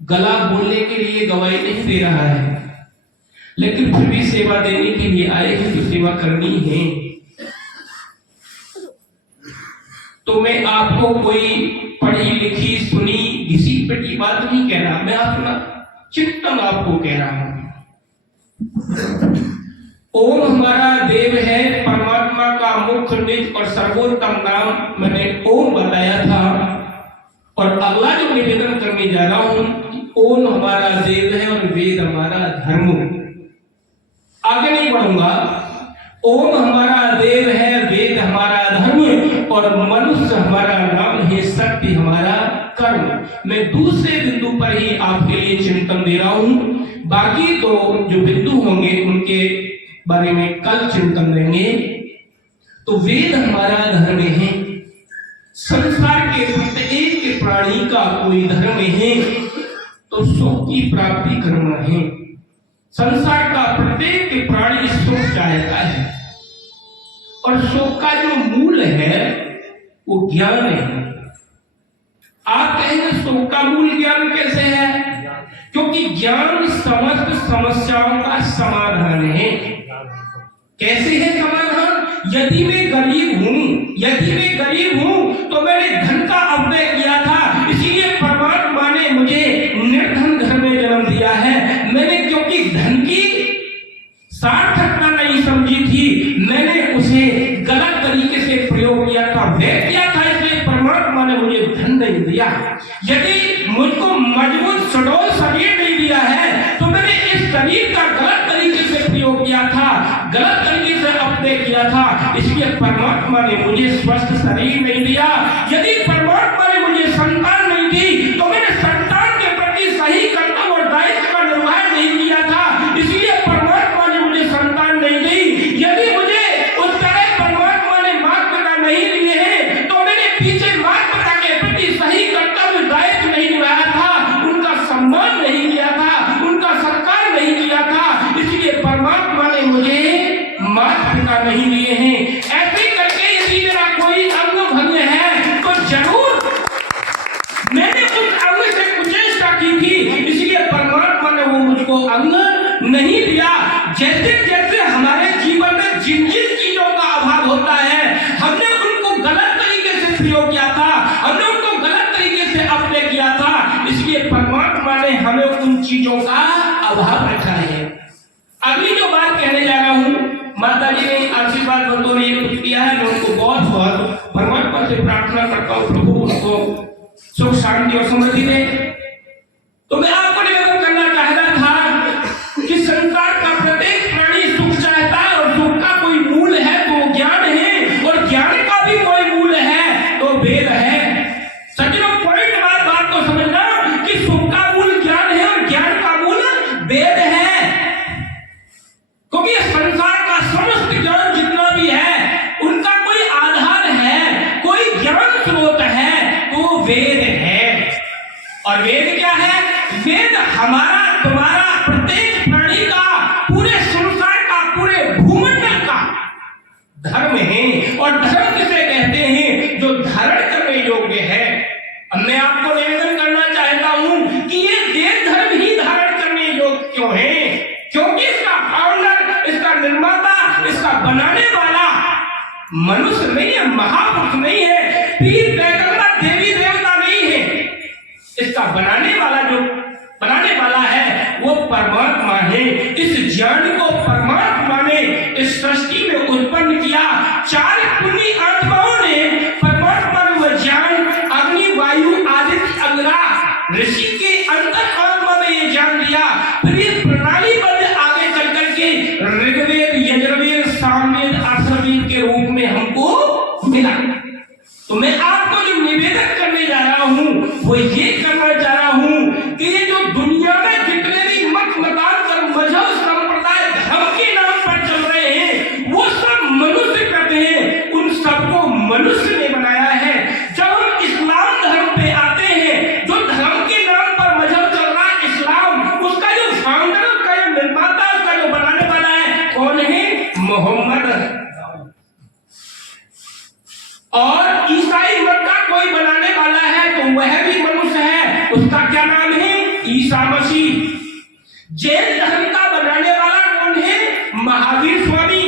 गला बोलने के लिए गवाही नहीं दे रहा है, लेकिन फिर भी सेवा देने के लिए आए हैं तो सेवा करनी है। तो मैं आपको कोई पढ़ी लिखी सुनी घिसी पिटी बात नहीं कह रहा, मैं अपना चिंतन आपको कह रहा हूं। ओम हमारा देव है, परमात्मा का मुख्य निज और सर्वोत्तम नाम मैंने ओम बताया था। और अगला जो निवेदन करने जा रहा हूं, ओम हमारा देव है और वेद हमारा धर्म। आगे नहीं बढ़ूंगा। ओम हमारा देव है, वेद हमारा धर्म और मनुष्य हमारा नाम है, सत्य हमारा कर्म। मैं दूसरे बिंदु पर ही आपके लिए चिंतन दे रहा हूं, बाकी तो जो बिंदु होंगे उनके बारे में कल चिंतन देंगे। तो वेद हमारा धर्म है। संसार के प्रत्येक प्राणी का कोई धर्म है तो सुख की प्राप्ति करना है। संसार का प्रत्येक प्राणी सुख चाहता है और सुख का जो मूल है वो ज्ञान है। आप कहेंगे सुख का मूल ज्ञान कैसे है? क्योंकि ज्ञान समस्त समस्याओं का समाधान है। कैसे है समाधान? यदि मैं गरीब हूं तो मैंने धन का अपव्यय किया था, इसीलिए परमात्मा ने मुझे निर्धन घर में जन्म दिया है। मैंने क्योंकि धन की सार्थकता नहीं समझी थी, मैंने उसे गलत तरीके से प्रयोग किया था, व्यय किया था, इसलिए परमात्मा ने मुझे धन नहीं दिया। यदि मुझको मजबूत सुडौल शरीर नहीं दिया है तो मैंने इस शरीर का गलत तरीके से प्रयोग किया था, गलत तरीके से अपने किया था, इसलिए परमात्मा ने मुझे स्वस्थ शरीर नहीं दिया। यदि परमात्मा ने मुझे संतान नहीं दी तो मैंने संतान के प्रति सही कर्तव्य और दायित्व का निर्वाह नहीं किया था, इसलिए परमात्मा ने मुझे संतान नहीं दी। यदि मुझे उस तरह परमात्मा ने माता पिता नहीं दिए हैं तो मैंने पीछे माता पिता के प्रति सही कर्तव्य दायित्व नहीं निभाया था, उनका सम्मान नहीं किया था, उनका सत्कार नहीं किया था, इसलिए परमात्मा ने मुझे माता पिता नहीं दिए हैं। ऐसे करके यदि मेरा कोई अंग भंग है तो जरूर मैंने उस अंग से कुचेष्टा की थी, इसलिए परमात्मा ने वो मुझको अंग नहीं दिया। जैसे जैसे हमारे जीवन में जिन जिन चीजों का अभाव होता है, हमने उनको गलत तरीके से प्रयोग किया था, हमने उनको गलत तरीके से अपने किया था, इसलिए परमात्मा ने हमें उन चीजों का अभाव रखा है। अगली जो बात कहने जा रहा हूं, माता जी ने आशीर्वाद बतौर ये कुछ किया है, मैं उनको बहुत बहुत परमात्मा से प्रार्थना करता हूँ प्रभु उनको सुख शांति और समृद्धि दे। तो मैं आपको निवेदन करना चाहता था कि संसार का प्रत्येक प्राणी सुख चाहता है और सुख का कोई मूल है तो ज्ञान है, और ज्ञान का भी कोई मूल है तो वेद है। सज्जनों, पॉइंट बात को समझना कि सुख का मूल ज्ञान है और ज्ञान का मूल वेद है। क्योंकि संसार का समस्त ज्ञान जितना भी है उनका कोई आधार है, कोई ज्ञान स्रोत है, तो वेद है। और वेद क्या है? वेद हमारा तुम्हारा प्रत्येक प्राणी का, पूरे संसार का, पूरे भूमंडल का धर्म है। और धर्म किसे कहते हैं? जो धारण करने योग्य है। अब मैं आपको निवेदन करना चाहता हूं कि ये वेद धर्म ही धारण करने योग्य क्यों है? क्योंकि इसका फाउंडर, इसका निर्माता, इसका बनाने वाला मनुष्य नहीं है, महापुरुष नहीं है, पीर पैगंबर देवी देवता नहीं है। इसका बनाने वाला है वो परमात्मा है। इस ज्ञान को परमात्मा ने इस सृष्टि में उत्पन्न किया। चार पुण्य आत्माओं ने परमात्मा ने वह ज्ञान अग्नि, वायु, आदित्य, अंगरा, ऋषि के अंतर आत्मा में ये ज्ञान दिया। फिर इस प्रणाली बद्ध आगे चल करके ऋग्वेद, यजुर्वेद, सामवेद, अथर्ववेद के रूप में हमको मिला। तो मैं आपको जो निवेदन करने जा रहा हूं वो ये करना चाह रहा हूं कि ये जो दुनिया में जितने भी मत मतांतर, मजहब, संप्रदाय, धर्म के नाम पर चल रहे हैं वो सब मनुष्य करते हैं, उन सबको मनुष्य ने बनाया है। जब हम इस्लाम धर्म पे आते हैं, जो धर्म के नाम पर मजहब चल रहा है इस्लाम, उसका जो फाउंडर, उसका जो निर्माता, उसका जो बनाने वाला है कौन है? मोहम्मद। और ईसाई मत का कोई बनाने वाला है तो वह भी मनुष्य है, उसका क्या नाम है? ईसा मसीह। जैन धर्म का बनाने वाला कौन है? महावीर स्वामी।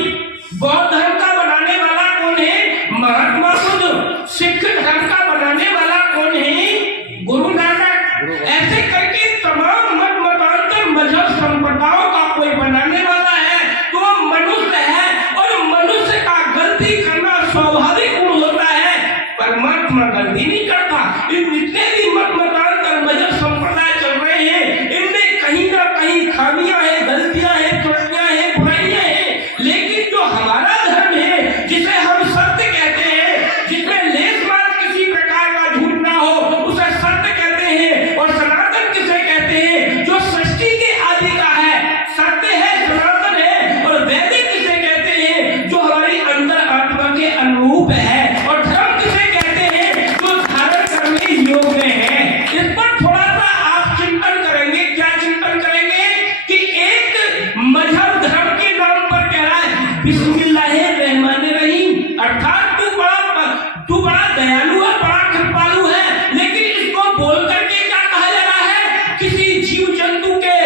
बौद्ध धर्म का बनाने वाला कौन है? महात्मा बुद्ध। सिख धर्म का बनाने वाला कौन है? गुरु नानक। ऐसे करके तमाम मत मतांतर मजहब संप्रदायों का कोई बनाने वाला है तो मनुष्य है, और मनुष्य का गलती करना स्वाभाविक गुण होता है। परमात्मा गलती नहीं करता। इन जितने भी मत मतांतर मजहब संप्रदाय चल रहे हैं, इनमें कहीं ना कहीं खामियां हैं, गलतियां हैं, त्रुटियां हैं, बुराइयां हैं। लेकिन जो हमारा धर्म है, जिसे हम सत्य कहते हैं, जिसमें लेस मात्र किसी प्रकार का झूठ ना हो, उसे सत्य कहते हैं। और सनातन किसे कहते हैं? जो सृष्टि के आदि का है, सत्य है, सनातन है। और वैदिक किसे कहते हैं? जो हमारी अंतर आत्मा के अनुरूप है। और धर्म किसे कहते हैं? जो धारण करने योग्य है। इस पर थोड़ा सा आप चिंतन करेंगे। क्या चिंतन करेंगे? कि एक मजहब धर्म के नाम पर कह रहा है बिस्मिल्लाहिर्रहमानिर्रहीम, अर्थात तू बड़ा दयालु है, बड़ा कृपालु है। लेकिन इसको बोल करके क्या कहा जा रहा है? किसी जीव जंतु के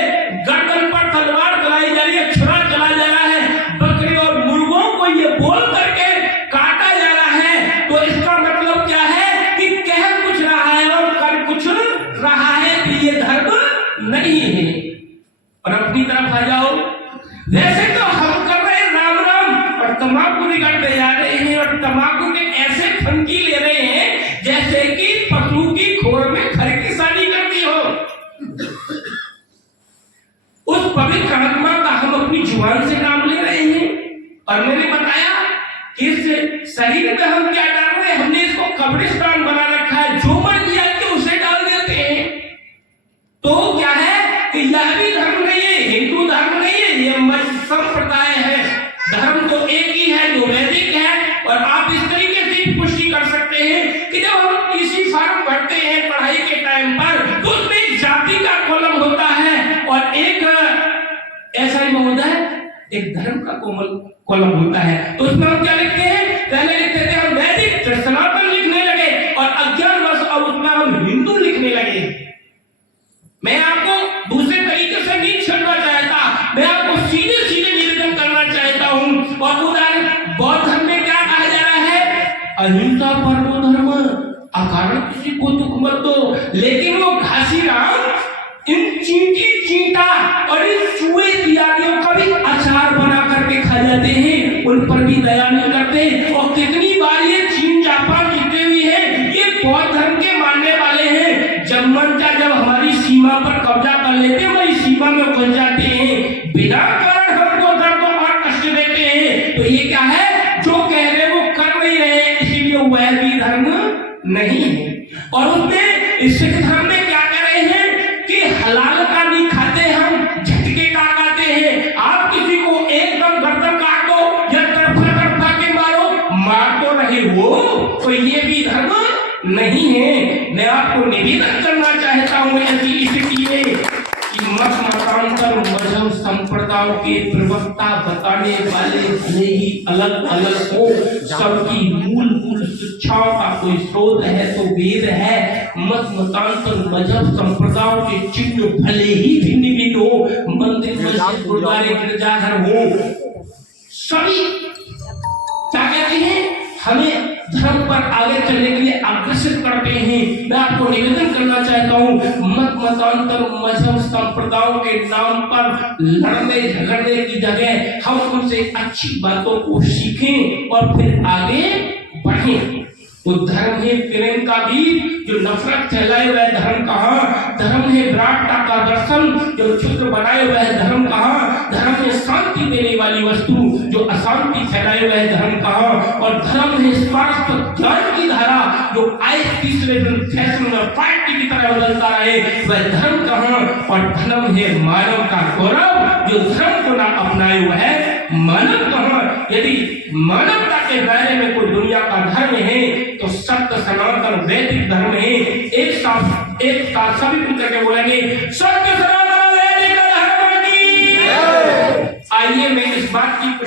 गर्दन पर तलवार चलाई जा रही है, छुरा चला जा रहा है, बकरे और मुर्गों को ये बोल करके काटा जा रहा है। तो इसका मतलब क्या है? कि कह कुछ रहा है और कर कुछ रहा है। कि ये धर्म नहीं है। और अपनी तरफ आ जाओ। वैसे तो हम कर रहे हैं राम राम, और तम्बाकू निकलते जा रहे हैं, और तम्बाकू के ऐसे फंकी ले रहे हैं जैसे कि पशु की खोर में खर की शादी करती हो। उस पवित्र आत्मा का हम अपनी जुबान से नाम ले रहे हैं। और मैंने बताया कि इस शरीर में हम क्या डाल रहे हैं? हमने इसको कब्रिस्तान बना रखा है। जो मर्जी आके उसे डाल देते हैं। तो क्या है कि यह भी धर्म नहीं है, हिंदू धर्म नहीं है, ये संप्रदाय है। धर्म तो एक ही है जो वैदिक है। और आप इस तरीके से पुष्टि कर सकते हैं कि जब हम किसी फॉर्म भरते हैं पढ़ाई के टाइम पर, तो उसमें एक जाति का कॉलम होता है और एक ऐसा ही महोदय एक धर्म का कॉलम होता है। तो उसमें हम क्या लिखते हैं? पहले लिखते थे हम वैदिक, फिर सनातन लिखने लगे, और अज्ञानवश अब उसमें हम हिंदू लिखने लगे। मैं आपको दूसरे तरीके से नहीं छेड़ना चाहता, मैं आपको सीधे सीधे निवेदन करना चाहता हूं। और उदाहरण बौद्ध धर्म में क्या कहा जा रहा है? अहिंसा परमो धर्म, अकारण किसी को दुख मत दो। लेकिन वो घासीराम इन चींटी चींटा और इन चूहे इत्यादियों का भी अचार बना करके खा जाते हैं, उन पर भी दया नहीं करते। और कितनी बार ये चीन जापान जितने भी हैं, ये बौद्ध धर्म के मानने वाले हैं। जब मन चाहे जब हमारी सीमा पर कब्जा कर लेते हैं, वही सीमा में घुस जाते हैं, बिना कारण हमको दर्द और कष्ट देते हैं। तो ये क्या है? जो कह रहे वो कर नहीं रहे, इसीलिए वह भी धर्म नहीं है। और उसमें सिख धर्म में क्या कह रहे हैं कि हलाल का नहीं खाते, हम झटके का खाते हैं। आप किसी को एकदम गर्दन काट दो या तरफा के मारो, मार तो रहे हो, तो ये भी धर्म नहीं है। मैं आपको निवेदन करना चाहता हूं ऐसी इसलिए कि मत मतांतर मजहब संप्रदायों के प्रवक्ता बताने वाले भले ही अलग अलग हो, सबकी मूल शिक्षाओं का कोई स्रोत है तो वेद है। मत मतांतर मजहब संप्रदायों के चिन्ह भले ही भिन्न भिन्न हो, मंदिर मस्जिद गुरुद्वारे गिरजाघर हो, सभी क्या कहते हैं? हमें धर्म पर आगे चलने के लिए आकर्षित करते हैं। मैं आपको निवेदन करना चाहता हूँ, मत मतांतर मजहब संप्रदायों के नाम पर लड़ने झगड़ने की जगह हम उनसे अच्छी बातों को सीखें और फिर आगे बढ़ें। तो धर्म है प्रेम का गीत, जो नफरत फैलाए वह धर्म कहाँ? धर्म है विराटता का दर्शन, जो चित्र बनाए वह धर्म कहाँ? धर्म है शांति देने वाली वस्तु, जो अशांति फैलाए वह धर्म कहाँ? और धर्म है स्वार्थ ज्ञान की धारा, जो आए तीसरे दिन फैशन में पार्टी की तरह बदलता रहे, वह धर्म कहाँ? और धर्म है मानव का गौरव, जो धर्म को ना अपनाए वह मानव कहाँ? यदि मानवता के दायरे में कोई दुनिया का धर्म है तो सत्य सनातन वैदिक धर्म है। एक साथ सभी मिल करके बोलेंगे, सत्य सनातन वैदिक धर्म की। आइए मैं इस बात की